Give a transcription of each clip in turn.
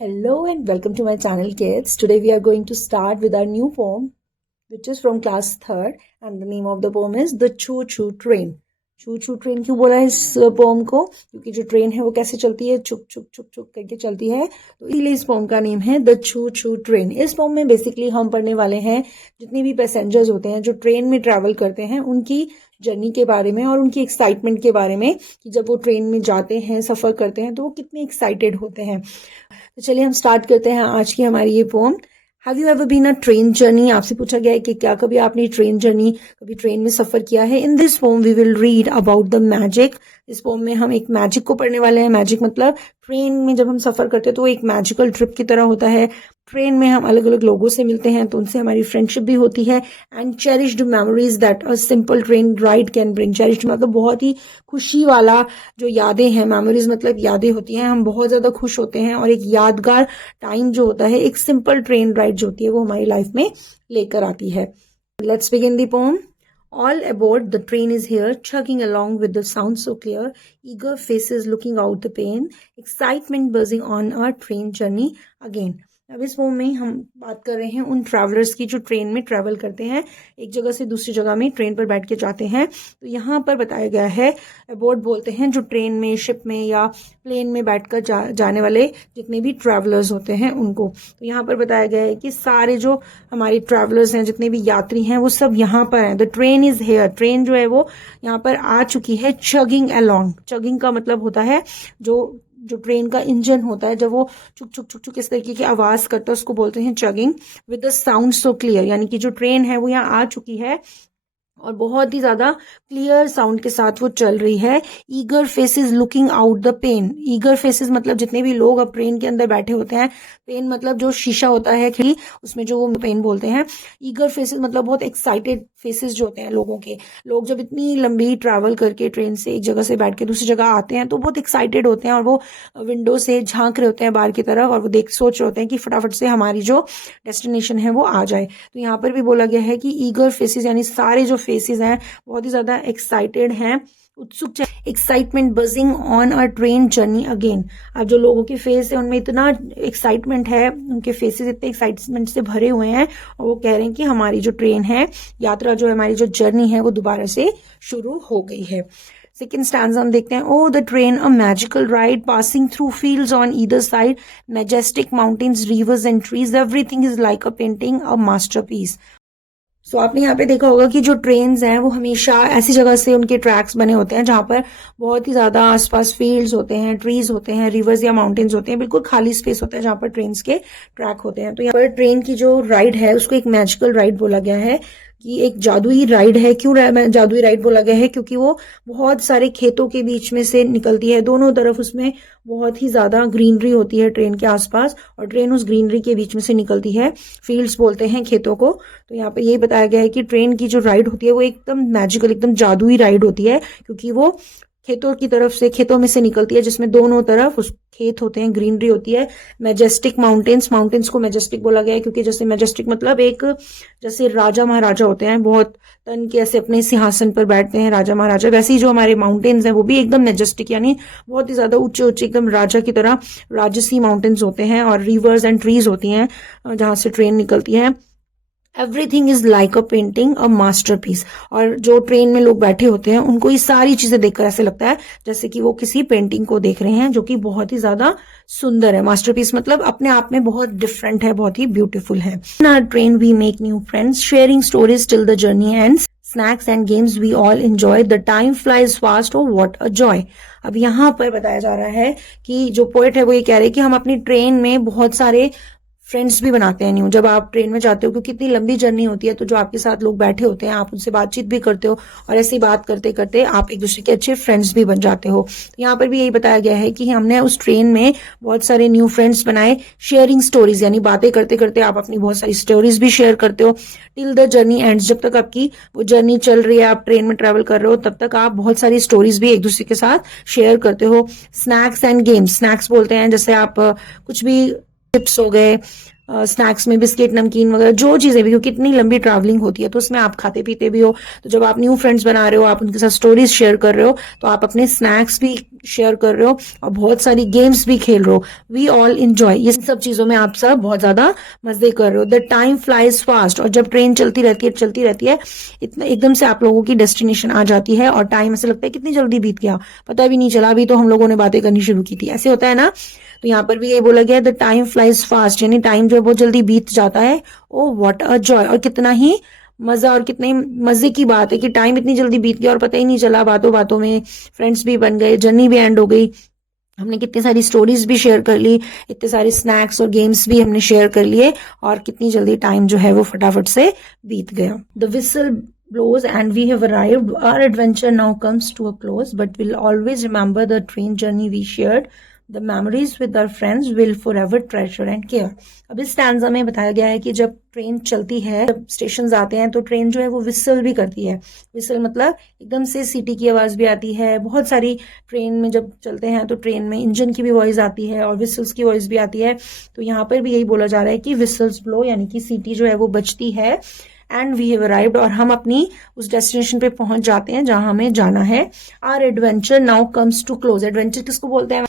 Hello and welcome to my channel, kids. Today we are going to start with our new poem, which is from class 3rd, and the name of the poem is The Choo Choo Train. चू चू train क्यों बोला है इस pome को? क्योंकि जो train है वो कैसे चलती है, चुक चुक चुक चुक करके चलती है, तो इसलिए इस पोम का नेम है द चू चू ट्रेन। इस पोम में बेसिकली हम पढ़ने वाले हैं जितने भी पैसेंजर्स होते हैं जो ट्रेन में ट्रैवल करते हैं उनकी जर्नी के बारे में और उनकी एक्साइटमेंट के बारे में कि जब वो ट्रेन में जाते हैं, सफ़र करते हैं तो वो कितने एक्साइटेड होते हैं। तो चलिए हम स्टार्ट करते हैं आज की हमारी ये poem. Have you ever been a train journey? आपसे पूछा गया है कि क्या कभी आपने ट्रेन जर्नी, कभी ट्रेन में सफर किया है। In this poem we will read about the magic. इस पोम में हम एक मैजिक को पढ़ने वाले हैं। मैजिक मतलब ट्रेन में जब हम सफर करते हैं तो वो एक मैजिकल ट्रिप की तरह होता है। ट्रेन में हम अलग अलग लोगों से मिलते हैं तो उनसे हमारी फ्रेंडशिप भी होती है। And cherished memories that a simple train ride can bring. Cherished मतलब बहुत ही खुशी वाला जो यादें हैं, मेमोरीज मतलब यादें होती हैं, हम बहुत ज्यादा खुश होते हैं और एक यादगार टाइम जो होता है एक सिंपल ट्रेन राइड जो होती है वो हमारी लाइफ में लेकर आती है। Let's begin the pome. All aboard, the train is here, chugging along with the sound so clear, eager faces looking out the pane, excitement buzzing on our train journey again. अब इस poem में हम बात कर रहे हैं उन travellers की जो ट्रेन में ट्रैवल करते हैं, एक जगह से दूसरी जगह में ट्रेन पर बैठ के जाते हैं। तो यहाँ पर बताया गया है, अबोर्ड बोलते हैं जो ट्रेन में, शिप में या प्लेन में बैठकर जाने वाले जितने भी ट्रैवलर्स होते हैं उनको। तो यहाँ पर बताया गया है कि सारे जो हमारे ट्रैवलर्स हैं, जितने भी यात्री हैं, वो सब यहाँ पर हैं। The train is here. Train जो है वो यहाँ पर आ चुकी है। Chugging along. चगिंग का मतलब होता है जो ट्रेन का इंजन होता है, जब वो चुक चुक चुक चुक इस तरीके की आवाज करता है उसको बोलते हैं chugging. With the sound so clear, यानी कि जो ट्रेन है वो यहाँ आ चुकी है और बहुत ही ज्यादा क्लियर साउंड के साथ वो चल रही है। Eager faces looking out the pane. Eager faces मतलब जितने भी लोग अब ट्रेन के अंदर बैठे होते हैं, पेन मतलब जो शीशा होता है खिड़की, उसमें जो वो पेन बोलते हैं। ईगर फेसेस मतलब बहुत एक्साइटेड फेसेस जो होते हैं लोगों के। लोग जब इतनी लंबी ट्रैवल करके ट्रेन से एक जगह से बैठ के दूसरी जगह आते हैं तो बहुत एक्साइटेड होते हैं और वो विंडो से झांक रहे होते हैं बाहर की तरफ और वो सोच रहे होते हैं कि फटाफट से हमारी जो डेस्टिनेशन है वो आ जाए। तो यहाँ पर भी बोला गया है कि ईगर फेसेस यानी सारे जो फेसेस हैं बहुत ही ज्यादा एक्साइटेड हैं, उत्सुक। Excitement buzzing on a train journey again. अब जो लोगों के फेस है उनमें इतना एक्साइटमेंट है, उनके फेसेस इतने एक्साइटमेंट से भरे हुए हैं और वो कह रहे हैं कि हमारी जो ट्रेन है, यात्रा जो है, हमारी जो जर्नी है वो दोबारा से शुरू हो गई है। सेकेंड स्टैंजा हम देखते हैं। O the train a magical ride passing through fields on either side, majestic mountains, rivers and trees, everything is like a painting, a masterpiece. So आपने यहाँ पे देखा होगा कि जो ट्रेन्स हैं वो हमेशा ऐसी जगह से उनके ट्रैक्स बने होते हैं जहां पर बहुत ही ज्यादा आसपास फील्ड्स होते हैं, ट्रीज होते हैं, रिवर्स या माउंटेन्स होते हैं, बिल्कुल खाली स्पेस होता है जहां पर ट्रेन्स के ट्रैक होते हैं। तो यहाँ पर ट्रेन की जो राइड है उसको एक मैजिकल राइड बोला गया है कि एक जादुई राइड है। क्यों जादुई राइड बोला गया है? क्योंकि वो बहुत सारे खेतों के बीच में से निकलती है, दोनों तरफ उसमें बहुत ही ज्यादा ग्रीनरी होती है ट्रेन के आसपास और ट्रेन उस ग्रीनरी के बीच में से निकलती है। फील्ड्स बोलते हैं खेतों को। तो यहाँ पे यही बताया गया है कि ट्रेन की जो राइड होती है वो एकदम मैजिकल, एकदम जादुई राइड होती है क्योंकि वो खेतों में से निकलती है जिसमें दोनों तरफ उस खेत होते हैं, ग्रीनरी होती है। मैजेस्टिक माउंटेन्स को मैजेस्टिक बोला गया है क्योंकि जैसे मैजेस्टिक मतलब एक जैसे राजा महाराजा होते हैं, बहुत तन के ऐसे अपने सिंहासन पर बैठते हैं राजा महाराजा, वैसे ही जो हमारे माउंटेन्स हैं वो भी एकदम मैजेस्टिक यानी बहुत ही ज्यादा ऊंचे ऊंचे एकदम राजा की तरह राजसी माउंटेन्स होते हैं। और रिवर्स एंड ट्रीज होती हैं जहां से ट्रेन निकलती है। Everything is like a painting, a masterpiece. और जो ट्रेन में लोग बैठे होते हैं उनको ये सारी चीजें देखकर ऐसे लगता है जैसे कि वो किसी पेंटिंग को देख रहे हैं जो कि बहुत ही ज्यादा सुंदर है। मास्टरपीस मतलब अपने आप में बहुत डिफरेंट है, बहुत ही ब्यूटीफुल है। In our train we make new friends, sharing stories till the journey ends, snacks and games we all enjoy, the time flies fast, oh what a joy. अब यहाँ पर बताया जा रहा है कि जो पोएट है वो ये कह रहे हैं कि हम अपनी ट्रेन में बहुत सारे फ्रेंड्स भी बनाते हैं न्यू। जब आप ट्रेन में जाते हो क्योंकि इतनी लंबी जर्नी होती है तो जो आपके साथ लोग बैठे होते हैं आप उनसे बातचीत भी करते हो और ऐसी बात करते करते आप एक दूसरे के अच्छे फ्रेंड्स भी बन जाते हो। तो यहाँ पर भी यही बताया गया है कि हमने उस ट्रेन में बहुत सारे न्यू फ्रेंड्स बनाए। शेयरिंग स्टोरीज यानी बातें करते करते आप अपनी बहुत सारी स्टोरीज भी शेयर करते हो। टिल द जर्नी एंड्स, जब तक आपकी वो जर्नी चल रही है, आप ट्रेन में ट्रेवल कर रहे हो, तब तक आप बहुत सारी स्टोरीज भी एक दूसरे के साथ शेयर करते हो। स्नैक्स एंड गेम्स, स्नैक्स बोलते हैं जैसे आप कुछ भी चिप्स हो गए, स्नैक्स में बिस्किट नमकीन वगैरह जो चीजें भी, क्योंकि इतनी लंबी ट्रैवलिंग होती है तो उसमें आप खाते पीते भी हो, तो जब आप न्यू फ्रेंड्स बना रहे हो, आप उनके साथ स्टोरीज शेयर कर रहे हो, तो आप अपने स्नैक्स भी शेयर कर रहे हो और बहुत सारी गेम्स भी खेल रहे हो। वी ऑल इंजॉय, ये सब चीजों में आप सब बहुत ज्यादा मजे कर रहे हो। द टाइम फ्लाइज फास्ट, और जब ट्रेन चलती रहती है इतना एकदम से आप लोगों की डेस्टिनेशन आ जाती है और टाइम ऐसे लगता है कितनी जल्दी बीत गया, पता भी नहीं चला, अभी तो हम लोगों ने बातें करनी शुरू की थी, ऐसे होता है ना। तो यहाँ पर भी ये बोला गया द टाइम फ्लाइज फास्ट, यानी टाइम जो है बहुत जल्दी बीत जाता है। ओ व्हाट अ जॉय, और कितना ही मजा और कितने मजे की बात है कि टाइम इतनी जल्दी बीत गया और पता ही नहीं चला, बातों बातों में फ्रेंड्स भी बन गए, जर्नी भी एंड हो गई, हमने कितनी सारी स्टोरीज भी शेयर कर ली, इतने सारे स्नैक्स और गेम्स भी हमने शेयर कर लिए, और कितनी जल्दी टाइम जो है वो फटाफट से बीत गया। The whistle blows and we have arrived. Our adventure now comes to a close, but we'll always remember the train journey we shared. The memories with our friends will forever treasure and care. अब इस stanza में बताया गया है कि जब train चलती है, जब स्टेशन आते हैं, तो ट्रेन जो है वो विसल भी करती है। विसल मतलब एकदम से सीटी की आवाज भी आती है। बहुत सारी ट्रेन में जब चलते हैं तो ट्रेन में इंजन की भी वॉइस आती है और विसल्स की वॉइस भी आती है। तो यहाँ पर भी यही बोला जा रहा है कि विसल्स ब्लो, यानी कि सीटी जो है वो बजती है। एंड वी हैव अराइव्ड, और हम अपनी उस डेस्टिनेशन पे पहुंच जाते हैं जहां हमें जाना है। Our adventure now comes to close. Adventure किसको बोलते हैं?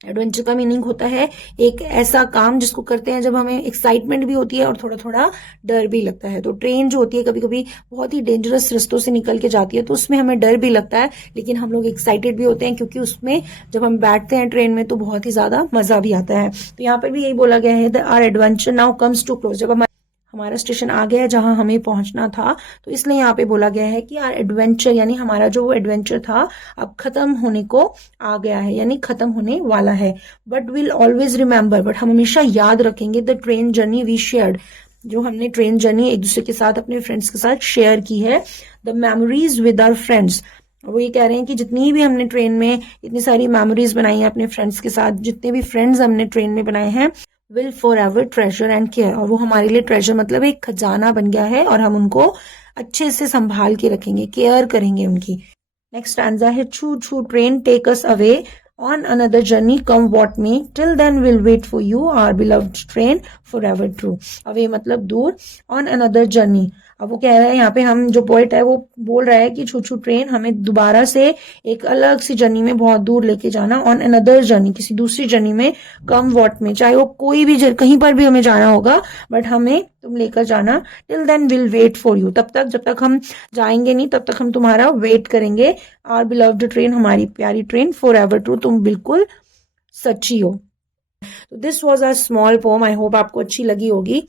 एडवेंचर का मीनिंग होता है एक ऐसा काम जिसको करते हैं जब हमें एक्साइटमेंट भी होती है और थोड़ा थोड़ा डर भी लगता है। तो ट्रेन जो होती है कभी कभी बहुत ही डेंजरस रास्तों से निकल के जाती है, तो उसमें हमें डर भी लगता है, लेकिन हम लोग एक्साइटेड भी होते हैं क्योंकि उसमें जब हम बैठते हैं ट्रेन में तो बहुत ही ज्यादा मजा भी आता है। तो यहाँ पर भी यही बोला गया है, our adventure now comes to close. जब हमारा स्टेशन आ गया है जहां हमें पहुंचना था, तो इसलिए यहाँ पे बोला गया है कि यार एडवेंचर, यानी हमारा जो वो एडवेंचर था अब खत्म होने को आ गया है, यानी खत्म होने वाला है। But will always remember, but हम हमेशा याद रखेंगे the train journey we shared, जो हमने ट्रेन जर्नी एक दूसरे के साथ, अपने फ्रेंड्स के साथ शेयर की है। The memories with our friends, वो ये कह रहे हैं कि जितनी भी हमने ट्रेन में इतनी सारी मेमोरीज बनाई है अपने फ्रेंड्स के साथ, जितने भी फ्रेंड्स हमने ट्रेन में बनाए हैं, will for ever treasure and care, और वो हमारे लिए ट्रेजर मतलब एक खजाना बन गया है और हम उनको अच्छे से संभाल के रखेंगे, केयर करेंगे उनकी। नेक्स्ट स्टैंजा है, choo choo train take us away on another journey come what may, till then will wait for you our beloved train forever true. Away मतलब दूर, ऑन अनदर जर्नी, अब वो कह रहा है यहाँ पे, हम जो पोएट है वो बोल रहा है कि छू छू ट्रेन हमें दोबारा से एक अलग सी जर्नी में बहुत दूर लेके जाना, ऑन अनदर जर्नी किसी दूसरी जर्नी में, कम व्हाट में चाहे वो कोई भी कहीं पर भी हमें जाना होगा, बट हमें तुम लेकर जाना। Till then will wait for you, तब तक जब तक हम जाएंगे नहीं तब तक हम तुम्हारा वेट करेंगे। आवर बिलव्ड ट्रेन, हमारी प्यारी ट्रेन, फॉर एवर ट्रू, तुम बिल्कुल सच्ची हो। तो this was a small poem, I hope आपको अच्छी लगी होगी।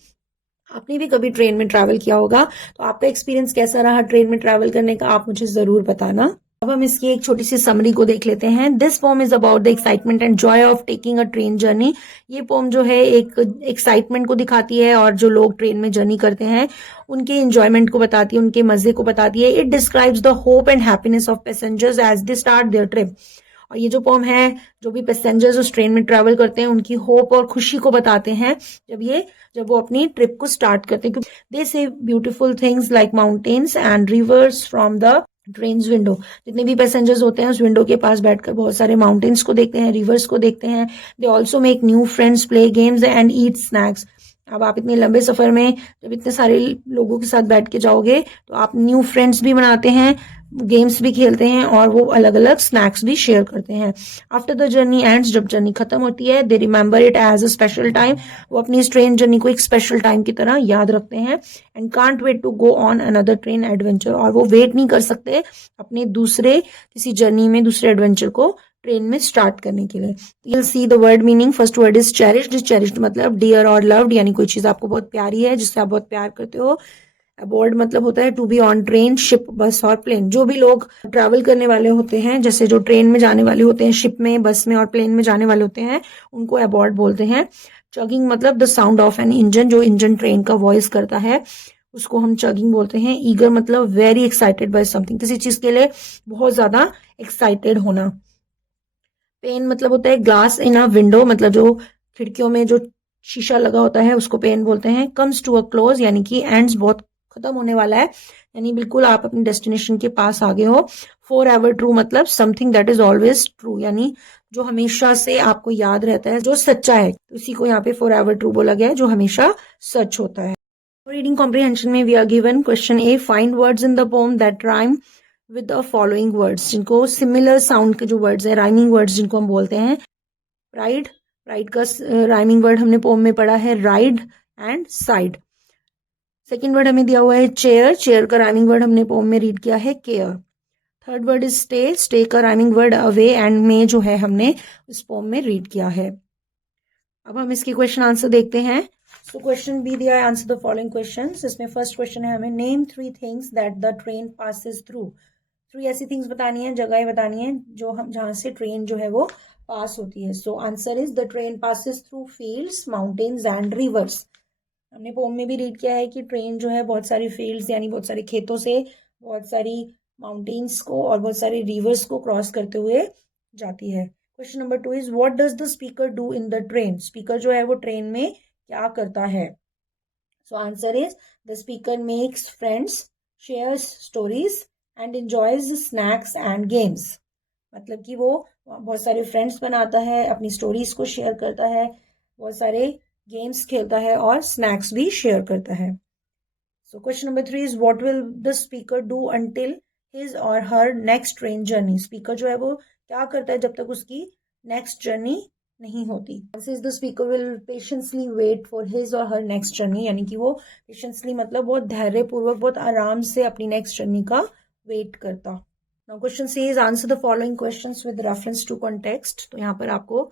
आपने भी कभी ट्रेन में ट्रैवल किया होगा, तो आपका एक्सपीरियंस कैसा रहा ट्रेन में ट्रैवल करने का, आप मुझे जरूर बताना। अब हम इसकी एक छोटी सी समरी को देख लेते हैं। This pome is about the excitement and Joy of taking a train journey. ये पोम जो है एक एक्साइटमेंट को दिखाती है और जो लोग ट्रेन में जर्नी करते हैं उनके एंजॉयमेंट को बताती है, उनके मजे को बताती है। It describes the hope and happiness of passengers as they start their trip. और ये जो पोम है, जो भी पैसेंजर्स उस ट्रेन में ट्रैवल करते हैं उनकी होप और खुशी को बताते हैं जब वो अपनी ट्रिप को स्टार्ट करते हैं। दे से beautiful things like mountains and reverse from the train window. जितने भी पैसेंजर्स होते हैं उस विंडो के पास बैठकर बहुत सारे माउंटेन्स को देखते हैं, रिवर्स को देखते हैं। They also make new friends, play games and eat snacks. अब आप इतने लंबे सफर में जब इतने सारे लोगों के साथ बैठ के जाओगे तो आप न्यू फ्रेंड्स भी बनाते हैं, गेम्स भी खेलते हैं और वो अलग अलग स्नैक्स भी शेयर करते हैं। आफ्टर द जर्नी एंड्स, जब जर्नी खत्म होती है, they remember it as a special time. वो अपनी इस ट्रेन जर्नी को एक स्पेशल टाइम की तरह याद रखते हैं। And can't wait to go on another train adventure, और वो वेट नहीं कर सकते अपने दूसरे किसी जर्नी में, दूसरे एडवेंचर को ट्रेन में स्टार्ट करने के लिए। You'll see the word meaning. First word is cherished. Cherished मतलब dear और loved, यानी कोई चीज आपको बहुत प्यारी है, जिससे आप बहुत प्यार करते हो। अबॉर्ड मतलब होता है to be on train, ship, bus और प्लेन। जो भी लोग ट्रैवल करने वाले होते हैं, जैसे जो ट्रेन में जाने वाले होते हैं, शिप में, बस में और प्लेन में जाने वाले होते हैं, उनको अबॉर्ड बोलते हैं। चगिंग मतलब the sound of an engine, जो इंजन ट्रेन का वॉइस करता है उसको हम चगिंग बोलते हैं। ईगर मतलब वेरी एक्साइटेड बाय समथिंग, किसी चीज के लिए बहुत ज्यादा एक्साइटेड होना। पेन मतलब होता है ग्लास इन अ विंडो, मतलब जो खिड़कियों में जो शीशा लगा होता है उसको पेन बोलते हैं। कम्स टू अ क्लोज यानी कि एंड्स बहुत खत्म होने वाला है, यानी बिल्कुल आप अपनी डेस्टिनेशन के पास आ गए हो। फॉर एवर ट्रू मतलब something that is always true, यानी जो हमेशा से आपको याद रहता है, जो सच्चा है, उसी को यहाँ पे फॉर एवर ट्रू बोला गया है, जो हमेशा सच होता है। रीडिंग कॉम्प्रिहेंशन में we are given question A, find words in the poem that rhyme with the following words, जिनको सिमिलर साउंड के जो वर्ड्स हैं, राइमिंग वर्ड्स जिनको हम बोलते हैं। प्राइड, प्राइड का राइमिंग वर्ड हमने पोम में पढ़ा है ride and side. Second word हमें दिया हुआ है चेयर, चेयर का राइमिंग वर्ड हमने पोम में रीड किया है care. Third word is stay, stay का राइमिंग वर्ड अवे एंड में जो है हमने इस पोम में रीड किया है। अब हम इसके क्वेश्चन आंसर देखते हैं। तो क्वेश्चन बी दिया है, आंसर द फॉलोइंग क्वेश्चंस। इसमें फर्स्ट क्वेश्चन है हमें, name 3 things that the train passes through. 3 ऐसी थिंग्स बतानी है, जगह बतानी है जो हम जहां से ट्रेन जो है वो पास होती है। So answer is the train passes through fields, mountains and reverse. हमने पोम में भी रीड किया है कि ट्रेन जो है बहुत सारी फील्ड्स यानी बहुत सारे खेतों से, बहुत सारी माउंटेन्स को और बहुत सारे रिवर्स को क्रॉस करते हुए जाती है। Question number 2 is what does the speaker do in the train. Speaker जो है वो ट्रेन में क्या करता है। So answer is the speaker makes friends, shares stories and enjoys snacks and games. मतलब कि वो बहुत सारे फ्रेंड्स बनाता है, अपनी स्टोरीज को शेयर करता है, बहुत सारे गेम्स खेलता है और स्नैक्स भी शेयर करता है। So question number 3 is what will the speaker do until his और her next train journey. Speaker जो है वो क्या करता है जब तक उसकी नेक्स्ट जर्नी नहीं होती। Answer is the speaker will patiently wait for his और हर नेक्स्ट जर्नी, यानी कि वो पेशेंसली मतलब बहुत धैर्य पूर्वक, बहुत आराम से अपनी नेक्स्ट जर्नी का वेट करता। Now question C is answer the following questions with reference to context. तो यहाँ पर आपको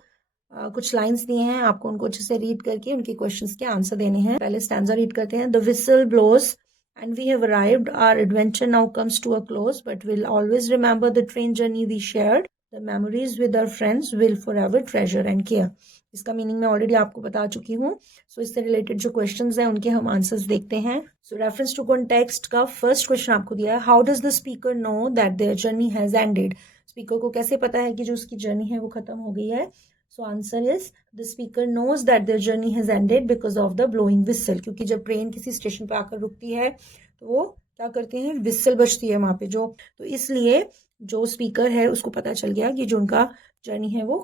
कुछ लाइंस दिए हैं, आपको उनको अच्छे से रीड करके उनके क्वेश्चंस के आंसर देने हैं। पहले स्टैंजा रीड करते हैं। The whistle blows and we have arrived. Our adventure now comes to a close, but we'll always remember the train journey we shared. The memories with our friends will forever treasure and care. इसका meaning मैं already आपको बता चुकी हूँ। सो इससे related जो questions हैं उनके हम आंसर्स देखते हैं। सो रेफरेंस टू कॉन्टेक्स्ट का फर्स्ट क्वेश्चन आपको दिया है, how does the speaker know that their journey has ended. Speaker को कैसे पता है कि जो उसकी जर्नी है वो खत्म हो गई है। So answer is the speaker knows that their journey has ended because of the blowing whistle. क्योंकि जब ट्रेन किसी स्टेशन पर आकर रुकती है तो वो क्या करते हैं, विसल बजती है वहां पे जो, तो इसलिए जो स्पीकर है उसको पता चल गया कि जो उनका जर्नी है वो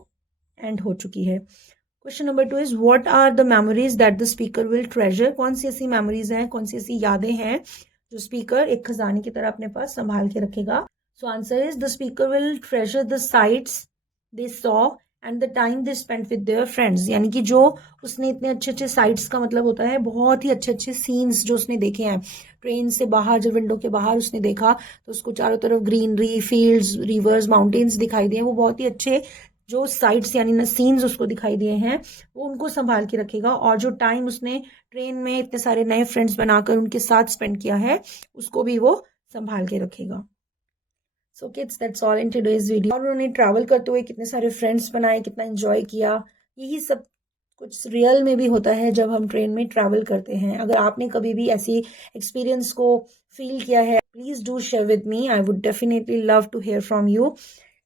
एंड हो चुकी है। Question number 2 is what are the memories that the speaker will treasure. कौन सी ऐसी मेमोरीज हैं, कौन सी ऐसी यादें हैं जो स्पीकर एक खजाने की तरह अपने पास संभाल के रखेगा। सो answer is the speaker will treasure the sites they saw and the time they spend with their friends. यानी कि जो उसने इतने अच्छे अच्छे साइट्स का मतलब होता है बहुत ही अच्छे अच्छे सीन्स जो उसने देखे हैं ट्रेन से बाहर, जब विंडो के बाहर उसने देखा तो उसको चारों तरफ ग्रीनरी, फील्ड्स, रिवर्स, माउंटेन्स दिखाई दिए, वो बहुत ही अच्छे जो साइट्स यानी ना सीन्स उसको दिखाई दिए हैं वो उनको संभाल के रखेगा। और जो टाइम उसने ट्रेन में इतने सारे नए फ्रेंड्स बनाकर उनके साथ स्पेंड किया है उसको भी वो संभाल के रखेगा। So kids that's all in today's video. और उन्होंने ट्रैवल करते हुए कितने सारे फ्रेंड्स बनाए, कितना एंजॉय किया, यही सब कुछ रियल में भी होता है जब हम ट्रेन में ट्रैवल करते हैं। अगर आपने कभी भी ऐसी एक्सपीरियंस को फील किया है, please do share with me, I would definitely love to hear from you.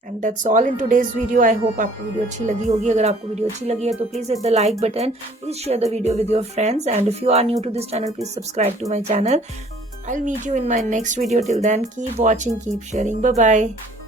And that's all in today's video. I hope आपको वीडियो अच्छी लगी होगी। अगर आपको वीडियो अच्छी लगी है तो please hit the like button, please share the video with your friends, and if you are new to this channel please subscribe to my channel. I'll meet you in my next video. Till then, keep watching, keep sharing. Bye bye.